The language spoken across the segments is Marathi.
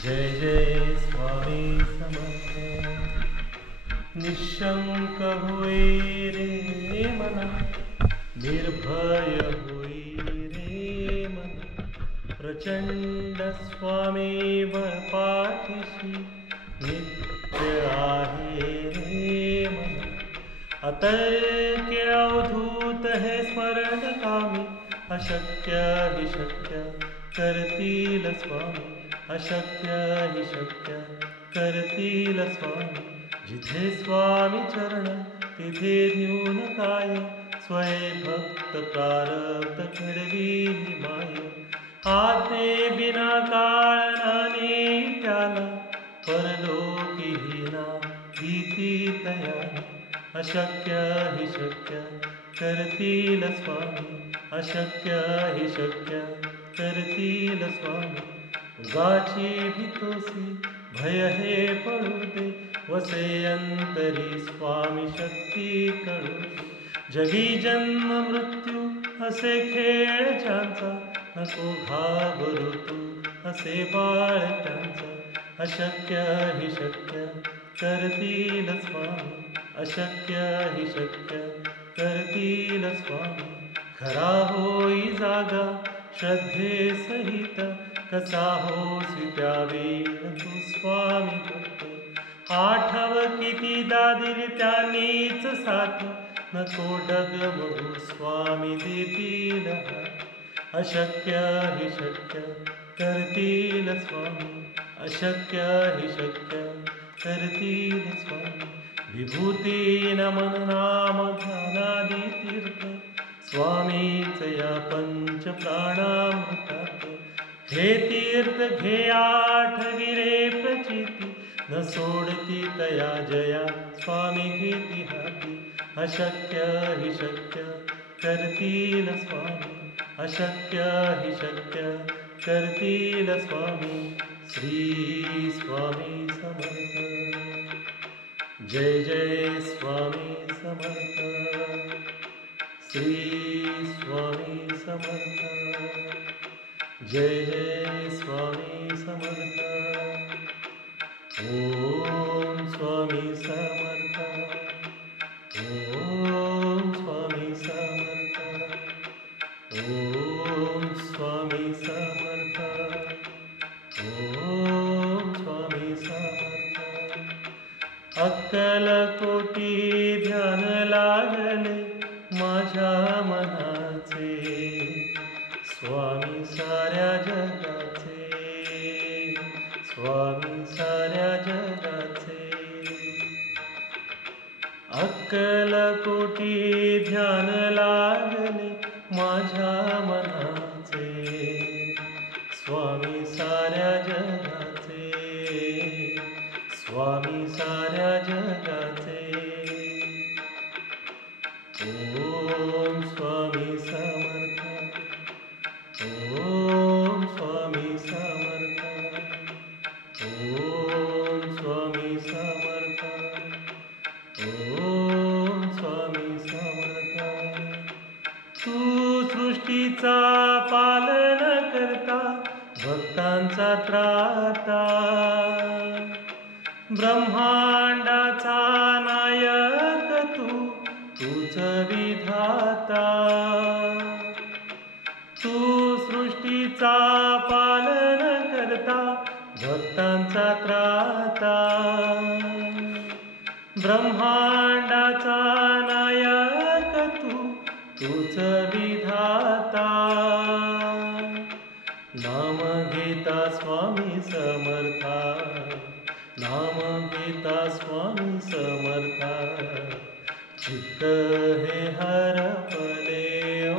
जय जय स्वामी समर्थ। निशंक होई रे मना, निर्भय होई रे मना, प्रचंड स्वामी पाठीशी नित्य आहे रे मना। अतर्क्य अवधूत है स्मरण कामी, अशक्य हि शक्य करतील स्वामी, अशक्य हि शक्य करतील स्वामी। जिथे स्वामी चरण तिथे न्यून काय, स्वय भक्त प्रारब्ध घडवी माय। आज्ञे बिना काळ नाने त्याला, परलोकी हीना भीती तयाला। अशक्य हि शक्य करतील स्वामी, अशक्य हि शक्य करतील स्वामी। उगाची भीतोसी भय हे पडू दे, वसे अंतरी स्वामी शक्ती कळू दे। जगी जन्म मृत्यू असे खेळ ज्यांचा, नको घाबरू तू असे बाळ त्यांचा। अशक्य हि शक्य करतील स्वामी, अशक्य हि शक्य करतील स्वामी। खरा होई जागा श्रद्धे सहित, कसा होसी त्यावेळी तू स्वामी भक्त। आठव कितीदा दिली त्यांनीच साथ, नको डगमगू स्वामी देतील हात। अशक्य हि शक्य करतील स्वामी, अशक्य हि शक्य करतील स्वामी। विभूती नमन नाम ध्यानादी तीर्थ, स्वामीच या पंच प्राणामृतात। हे तीर्थ घे आठविरे प्रचिती, न सोडती तया जया स्वामी घेती हाती। अशक्य हि शक्य करतील स्वामी, अशक्य हि शक्य करतील स्वामी। श्री स्वामी समर्थ। जय जय स्वामी समर्थ। श्री स्वामी समर्थ। जय जय स्वामी समर्थ। ओम स्वामी समर्थ। ओम स्वामी समर्थ। ओम स्वामी समर्थ। ओम स्वामी समर्थ। अक्कलकोटी ध्यान लागले माझ्या मनाचे, स्वामी साऱ्या जगाचे, स्वामी साऱ्या जगाचे। अक्कलकोटी ध्यान लागले माझ्या मनाचे, स्वामी साऱ्या जगाचे, स्वामी साऱ्या जगाचे। ओम स्वामी समर्थ। ओम स्वामी समर्थ। ओम स्वामी समर्थ। ओम स्वामी समर्थ। तू सृष्टीचा पालन करता, भक्तांचा त्राता, ब्रह्मांडाचा नायक तूच विधाता। तू सृष्टीचा पालन करता, भक्तांचा त्राता, ब्रह्मांडाचा नायक तूच विधाता। नाम घेता स्वामी समर्था, नाम घेता स्वामी समर्था। चित्त हे हरपले ओ,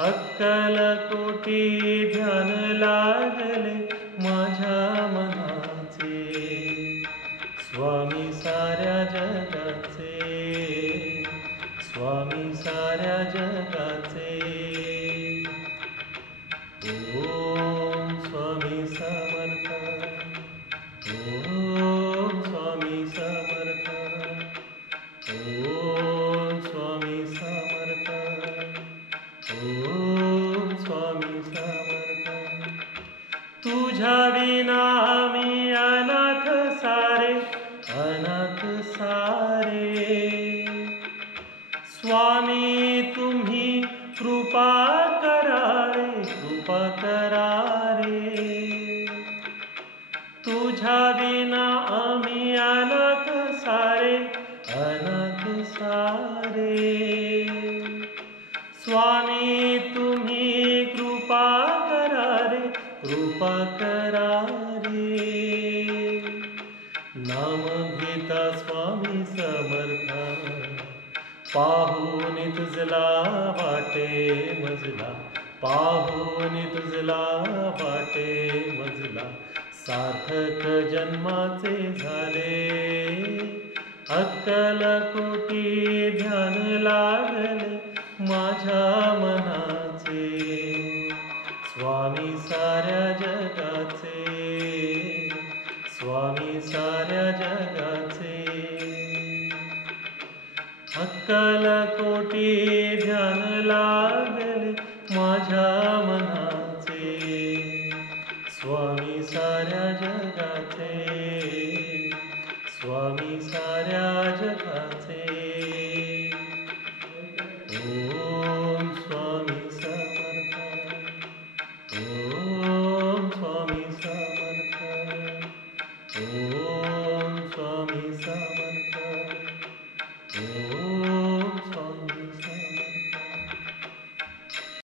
अक्कलकोटी ध्यान लागले माझ्या मनाचे, स्वामी साऱ्या जगाचे, स्वामी साऱ्या जगाचे। ओम स्वामी समर्थ। ओम स्वामी समर्थ। ओम स्वामी समर्थ। ओम स्वामी समर्थ। तुझ्या विना आम्ही अनाथ सारे, अनाथ सारे. स्वामी तुम्ही कृपा करा रे, कृपा करा रे. तुझ्या विना आम्ही अनाथ सारे, अनाथ सारे. स्वामी तुम्ही कृपा करा रे, कृपा करा रे. नाम घेता स्वामी समर्थ, पाहून तुझला वाटे मजला, पाहून तुझला वाटे मजला. सार्थक जन्माचे झाले, अक्कलकोटी ध्यान लागले माझ्या मनाचे. स्वामी साऱ्या जगाचे, स्वामी साऱ्या जगाचे. अक्कलकोटी ध्यान लागले माझ्या मनाचे. स्वामी साऱ्या जगाचे, स्वामी साऱ्या